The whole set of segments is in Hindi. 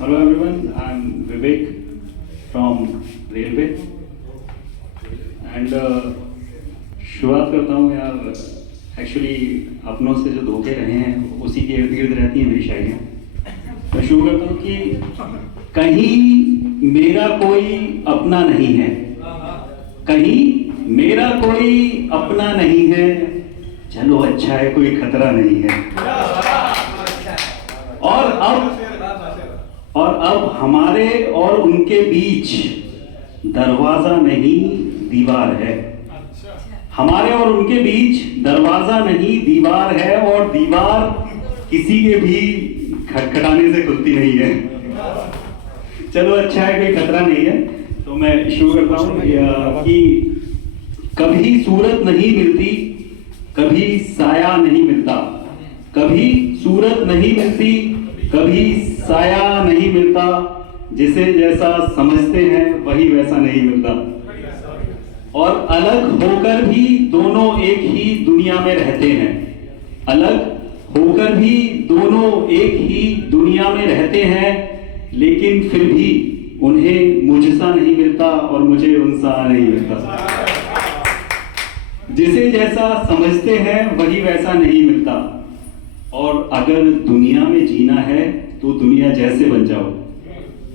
Hello everyone, I'm Vivek from Railway and शुरुआत करता हूँ यार। एक्चुअली अपनों से जो धोखे रहे हैं उसी के इर्द गिर्द रहती हैं मेरी शायरियाँ। मैं शुरू करता हूँ कि कहीं मेरा कोई अपना नहीं है, कहीं मेरा कोई अपना नहीं है, चलो अच्छा है कोई खतरा नहीं है। और अब हमारे और उनके बीच दरवाजा नहीं दीवार है। हमारे और उनके बीच दरवाजा नहीं दीवार है, और दीवार किसी के भी खटखटाने से खुलती नहीं है। चलो अच्छा है कोई खतरा नहीं है। तो मैं शुरू करता हूँ कि कभी सूरत नहीं मिलती, कभी साया नहीं मिलता, कभी सूरत नहीं मिलती, कभी साया नहीं मिलता, जिसे जैसा समझते हैं वही वैसा नहीं मिलता। और अलग होकर भी दोनों एक ही दुनिया में रहते हैं, अलग होकर भी दोनों एक ही दुनिया में रहते हैं, लेकिन फिर भी उन्हें मुझसा नहीं मिलता और मुझे उनसा नहीं मिलता। जिसे जैसा समझते हैं वही वैसा नहीं मिलता। और अगर दुनिया में जीना है तो दुनिया जैसे बन जाओ,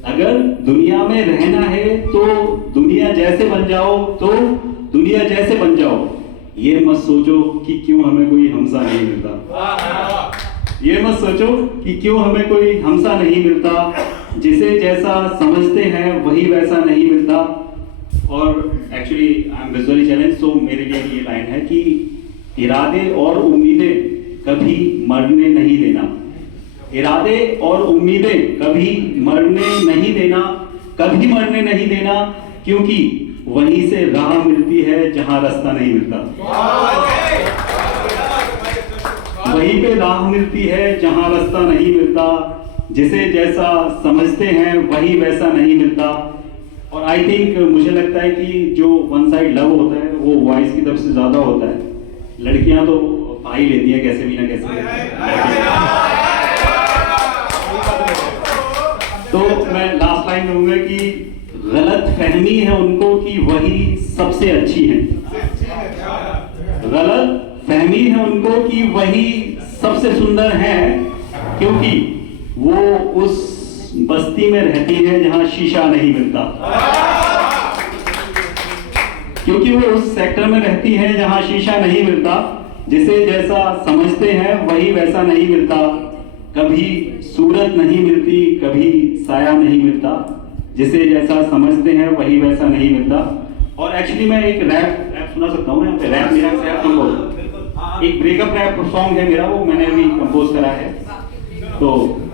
अगर दुनिया में रहना है तो दुनिया जैसे बन जाओ, तो दुनिया जैसे बन जाओ। ये मत सोचो कि क्यों हमें कोई हमसा नहीं मिलता, ये मत सोचो कि क्यों हमें कोई हमसा नहीं मिलता। जिसे जैसा समझते हैं वही वैसा नहीं मिलता। और actually I am visually challenge, so मेरे लिए ये लाइन है कि इरादे और उम्मीदें कभी मरने नहीं देना, इरादे और उम्मीदें कभी मरने नहीं देना, कभी मरने नहीं देना, क्योंकि वहीं से राह मिलती है जहां रास्ता नहीं मिलता। वहीं पे राह मिलती है जहां रास्ता नहीं मिलता। जिसे जैसा समझते हैं वही वैसा नहीं मिलता। और आई थिंक मुझे लगता है कि जो वन साइड लव होता है वो बॉयज की तरफ से ज्यादा होता है। लड़कियां तो पा ही लेती है कैसे भी ना कैसे। तो मैं लास्ट लाइन कहूंगा कि गलत फहमी है उनको कि वही सबसे अच्छी है, गलत फहमी है उनको कि वही सबसे सुंदर है, क्योंकि वो उस बस्ती में रहती है जहां शीशा नहीं मिलता, क्योंकि वो उस सेक्टर में रहती है जहां शीशा नहीं मिलता। जिसे जैसा समझते हैं वही वैसा नहीं मिलता। कभी सूरत नहीं मिलती, कभी साया नहीं मिलता। जिसे जैसा समझते हैं वही वैसा नहीं मिलता। और एक्चुअली मैं एक रैप सुना सकता हूँ यहाँ पे। रैप मेरा एक ब्रेकअप रैप सॉन्ग है मेरा, वो मैंने अभी कंपोज करा है, तो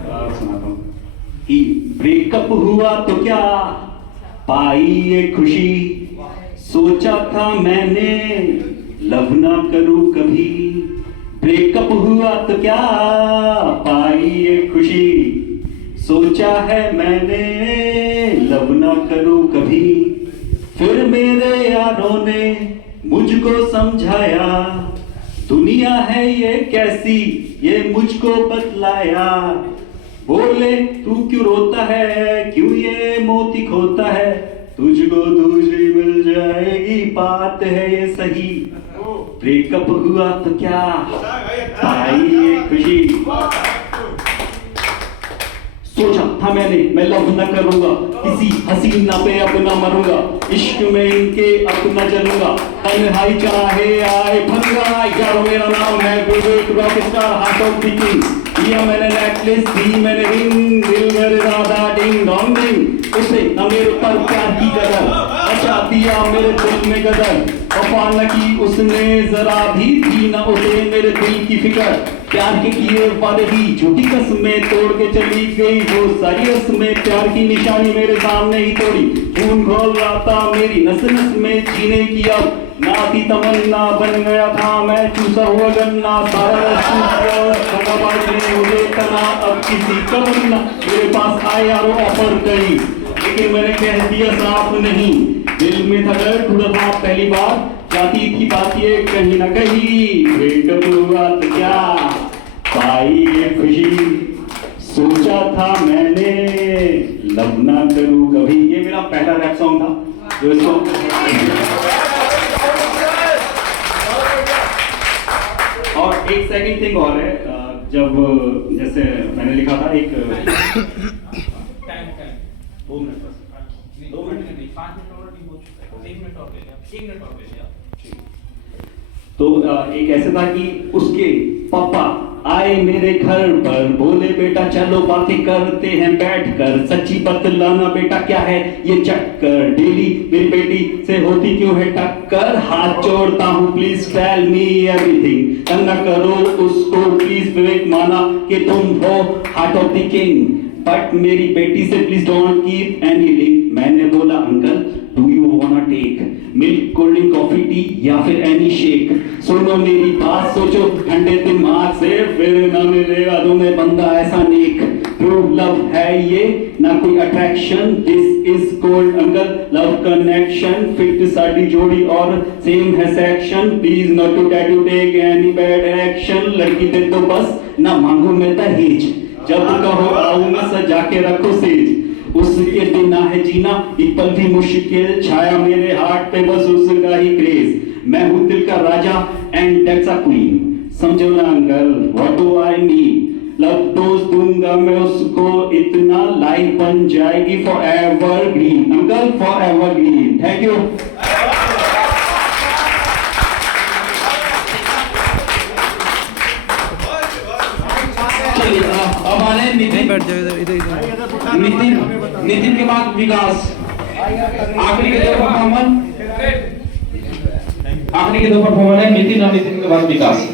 सुनाता हूँ कि ब्रेकअप हुआ तो क्या पाई ये खुशी, सोचा था मैंने लव ना करूं कभी। ब्रेकअप हुआ तो क्या पाई ये खुशी, सोचा है मैंने लव ना करूं कभी। फिर मेरे यारों ने मुझको समझाया, दुनिया है ये कैसी ये मुझको बतलाया। बोले तू क्यों रोता है, क्यों ये मोती खोता है, तुझको दूसरी मिल जाएगी, बात है ये सही। ब्रेकअप हुआ तो क्या पाई ये खुशी, सोचा था मैंने मैं लव न करूंगा, किसी हसीना पे अपना मरूंगा, इश्क में इनके अपना जलूंगा, तन्हाई चाहे आए भंगा। यार मेरा नाम है विवेक रॉकस्टार हार्ट ऑफ बीटिंग। दिया मैंने नेकलेस, दी मैंने रिंग, दिल मेरे राधा डिंग डोंग डिंग। उसे न मेरे पर प्यार की कदर, अच्छा दिया मेरे दिल में गदर, वफा न की उसने जरा भी, थी न उसे मेरे दिल की फिक्र, प्यार के किए वादे भी झूठी कसमें तोड़ के चली गई वो सारी रस्में, प्यार की निशानी मेरे सामने ही तोड़ी, खून घोल रहा था मेरी नस नस में जीने की अब ना थी तमन्ना, बन गया था मैं चूसा हुआ गन्ना, सारा रसूख ने मुझे तना, अब किसी का बनना मेरे पास आए यारो ऑफर करी, लेकिन मैंने कह दिया साफ नहीं, दिल में था डर टूटा था पहली बार, जाती थी बात ये कहीं ना कहीं, ब्रेकअप हुआ तो क्या पाई ये खुशी, सोचा था मैंने लव ना करूं कभी। ये मेरा पहला रैप सॉन्ग था जो इसको और एक सेकंड थिंग और है, जब जैसे मैंने लिखा था एक 2 मिनट तो एक ऐसे था कि उसके पापा आए मेरे घर पर, बोले बेटा चलो बातें करते हैं बैठकर, सच्ची बतलाना बेटा क्या है ये चक्कर, डेली मेरी बेटी से होती क्यों है टक्कर, हाथ जोड़ता हूँ प्लीज टेल मी एवरीथिंग, तंग न करो उसको प्लीज विवेक माना कि तुम हो heart of the king, but मेरी बेटी से please don't keep any link, मैंने बोला uncle do you wanna take milk cold drink coffee tea या फिर एनी शेक, सुनो मेरी बात सोचो ठंडे दिमाग से, फिर ना मिलेगा तुम्हें बंदा ऐसा नेक, ट्रू लव है ये ना कोई attraction, this is called uncle love connection, fit साडी जोड़ी और सेम है section, please not to try to take any bad action, लड़की दे तो बस ना मांगू मैं दहेज, जब कहो आऊं मैं सजा के रखो सेज, उसके बिना है जीना एक पल भी मुश्किल, छाया मेरे हार्ट पे बस उसका ही क्रेज, मैं हूँ दिल का राजा एंड दैट्स अ क्वीन, समझो ना uncle what do I mean, love dose दूंगा मैं उसको इतना, लाइफ बन जाएगी for ever green, uncle for ever green, thank you. अब आने नितिन, नितिन के बाद विकास, आखिरी के 2 परफॉर्मर है नितिन और नितिन के बाद विकास।